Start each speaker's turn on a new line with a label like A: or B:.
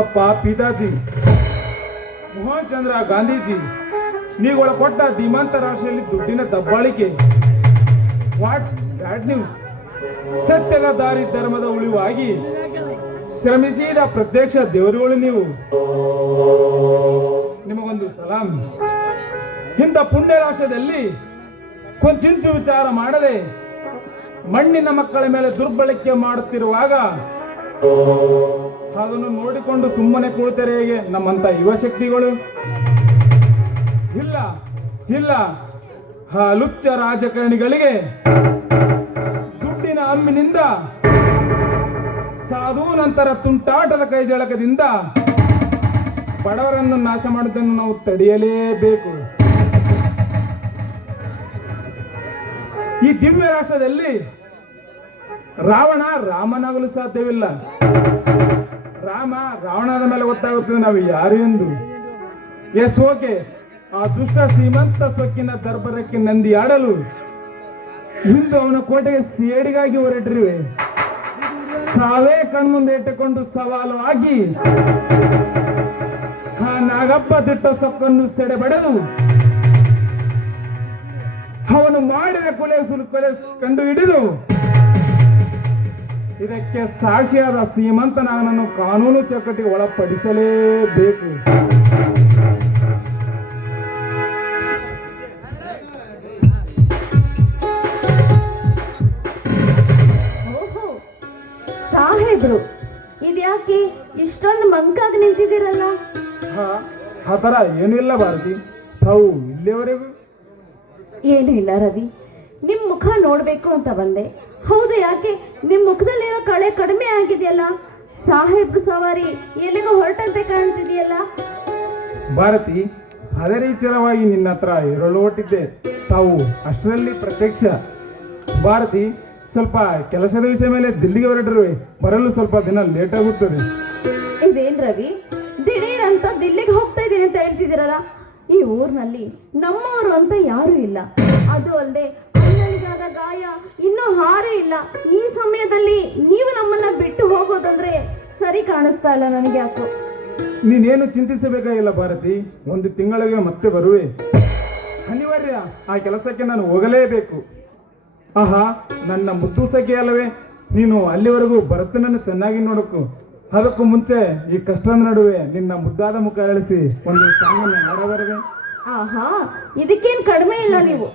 A: ಅಪ್ಪ ಪಿತಾಜಿ ಮೋಹನ್ ಚಂದ್ರ ಗಾಂಧೀಜಿ ಕೊಟ್ಟ ಧೀಮಂತ ರಾಶಿಯಲ್ಲಿ ದುಡ್ಡಿನ ದಬ್ಬಾಳಿಕೆ. ವಾಟ್ ಬ್ಯಾಡ್ ನ್ಯೂಸ್ ಸತ್ಯದ ದಾರಿ ಧರ್ಮದ ಉಳಿವಾಗಿ ಶ್ರಮಿಸಿದ ಪ್ರತ್ಯಕ್ಷ ದೇವರುಗಳು ನೀವು. ನಿಮಗೊಂದು ಸಲಾಂ. ಇಂಥ ಪುಣ್ಯ ರಾಷ್ಟ್ರದಲ್ಲಿ ಕೊಂಚಿಂಚು ವಿಚಾರ ಮಾಡದೆ ಮಣ್ಣಿನ ಮಕ್ಕಳ ಮೇಲೆ ದುರ್ಬಳಕೆ ಮಾಡುತ್ತಿರುವಾಗ ಅದನ್ನು ನೋಡಿಕೊಂಡು ಸುಮ್ಮನೆ ಕುಳಿತರೆ ಹೇಗೆ? ನಮ್ಮಂತ ಯುವ ಶಕ್ತಿಗಳು ಇಲ್ಲ ಇಲ್ಲ. ಆ ಲುಚ್ಚ ರಾಜಕಾರಣಿಗಳಿಗೆ ದುಡ್ಡಿನ ಅಮ್ಮಿನಿಂದ ಸಾಧು ನಂತರ ತುಂಟಾಟದ ಕೈ ಜಳಕದಿಂದ ಬಡವರನ್ನು ನಾಶ ಮಾಡುವುದನ್ನು ನಾವು ತಡೆಯಲೇಬೇಕು. ಈ ದಿವ್ಯ ರಾಷ್ಟ್ರದಲ್ಲಿ ರಾವಣ ರಾಮನಾಗಲು ಸಾಧ್ಯವಿಲ್ಲ. ರಾಮ ರಾವಣನ ಮೇಲೆ ಗೊತ್ತಾಗುತ್ತದೆ ನಾವು ಯಾರು ಎಂದು. ಎಸ್ ಓಕೆ ಆ ದುಷ್ಟ ಶ್ರೀಮಂತ ಸೊಕ್ಕಿನ ದರ್ಬರಕ್ಕೆ ನಂದಿ ಆಡಲು ಇಂದು ಅವನ ಕೋಟೆಗೆ ಸೇಡಿಗಾಗಿ ಹೊರಟಿರುವೆ. ಸಾವೇ ಕಣ್ಮುಂದೆ ಇಟ್ಟುಕೊಂಡು ಸವಾಲು ಆಗಿ ಆ ನಾಗಪ್ಪ ದಿಟ್ಟ ಸೊಕ್ಕನ್ನು ಸೆಡೆಬಡಲು ಅವನು ಮಾಡಿದ ಕೊಲೆ ಸುಲು ಕೊಲೆ ಕಂಡು ಹಿಡಿದು ಇದಕ್ಕೆ ಸಾಕ್ಷಿಯಾದ ಶ್ರೀಮಂತ ನಾನನ್ನು ಕಾನೂನು ಚೌಕಟ್ಟಿಗೆ ಒಳಪಡಿಸಲೇಬೇಕು.
B: ಸಾಹೇಬ್ರು ಇದ್ಯಾಕೆ ಇಷ್ಟೊಂದು ಮಂಕಾಗಿ ನಿಂತಿದ್ದೀರಲ್ಲ?
A: ಹಾ ಆ ಥರ ಏನಿಲ್ಲ ಇಲ್ಲ ಭಾರತಿ. ತಾವು ಇಲ್ಲಿಯವರೆಗೂ?
B: ಏನೂ ಇಲ್ಲ ರವಿ. ನಿಮ್ಮ ಮುಖ ನೋಡಬೇಕು ಅಂತ ಬಂದೆ. ಹೌದು ಯಾಕೆ? ನಿಮ್ಮ ಮುಖದಲ್ಲಿ ಏನೋ ಕಳೆ ಕಡಿಮೆ ಆಗಿದೆಯಲ್ಲ? ಸಾಹೇಬ್ ಸವಾರಿ ಎಲ್ಲಿಗೋ ಹೊರಟಂತೆ ಕಾಣ್ತಿದೆಯಲ್ಲ?
A: ಭಾರತಿ ಅದೇ ವಿಚಾರವಾಗಿ ನಿನ್ನ ಹತ್ರ ಇರಲು ಹೊಟ್ಟಿದ್ದೆ ತಾವು ಅಷ್ಟರಲ್ಲಿ ಪ್ರತ್ಯಕ್ಷ. ಭಾರತಿ ಸ್ವಲ್ಪ ಕೆಲಸದ ವಿಷಯ ಮೇಲೆ ದಿಲ್ಲಿಗೆ ಹೊರಟಿರುವೆ. ಬರಲು ಸ್ವಲ್ಪ ದಿನ ಲೇಟ್ ಆಗುತ್ತದೆ.
B: ಇದೇನ್ ರವಿ? ದಿಢೀರ್ ಅಂತ ದಿಲ್ಲಿಗೆ ಹೋಗ್ತಾ ಇದ್ದೀನಿ ಅಂತ ಹೇಳ್ತಿದ್ದೀರಲ್ಲ? ಈ ಊರಿನಲ್ಲಿ ನಮ್ಮವರು ಅಂತ ಯಾರು ಇಲ್ಲ. ಅದು ಅಲ್ಲದೆ ಗಾಯ ಇನ್ನೂ ಹಾರೇ ಇಲ್ಲ. ಈ ಸಮಯದಲ್ಲಿ ನೀವು ನಮ್ಮನ್ನ ಬಿಟ್ಟು ಹೋಗೋದಂದ್ರೆ ಸರಿ ಕಾಣಿಸ್ತಾ ಇಲ್ಲ ನನಗೆ ಯಾಕೋ.
A: ನೀನೇನು ಚಿಂತಿಸಬೇಕಾಗಿಲ್ಲ ಭಾರತಿ? ಒಂದು ತಿಂಗಳಿಗೆ ಮತ್ತೆ ಬರುವೆ. ಅನಿವಾರ್ಯ ಆ ಕೆಲಸಕ್ಕೆ ನಾನು ಹೋಗಲೇಬೇಕು. ಆಹಾ ನನ್ನ ಮುದ್ದು ಸಖಿ ಅಲ್ಲವೇ? ನೀನು ಅಲ್ಲಿವರೆಗೂ ಭರತನನ್ನು ಚೆನ್ನಾಗಿ ನೋಡಕು. ಅದಕ್ಕೂ ಮುಂಚೆ ಈ ಕಷ್ಟದ ನಡುವೆ ನಿನ್ನ ಮುದ್ದಾದ ಮುಖ ಅಳಿಸಿ ಒಂದು ಸಾಂಗನ್ನು ಹಾಡಬರದೆ
B: ಆಹಾ ಇದಕ್ಕೇನು ಕಡಿಮೆ ಇಲ್ಲ ನೀವು.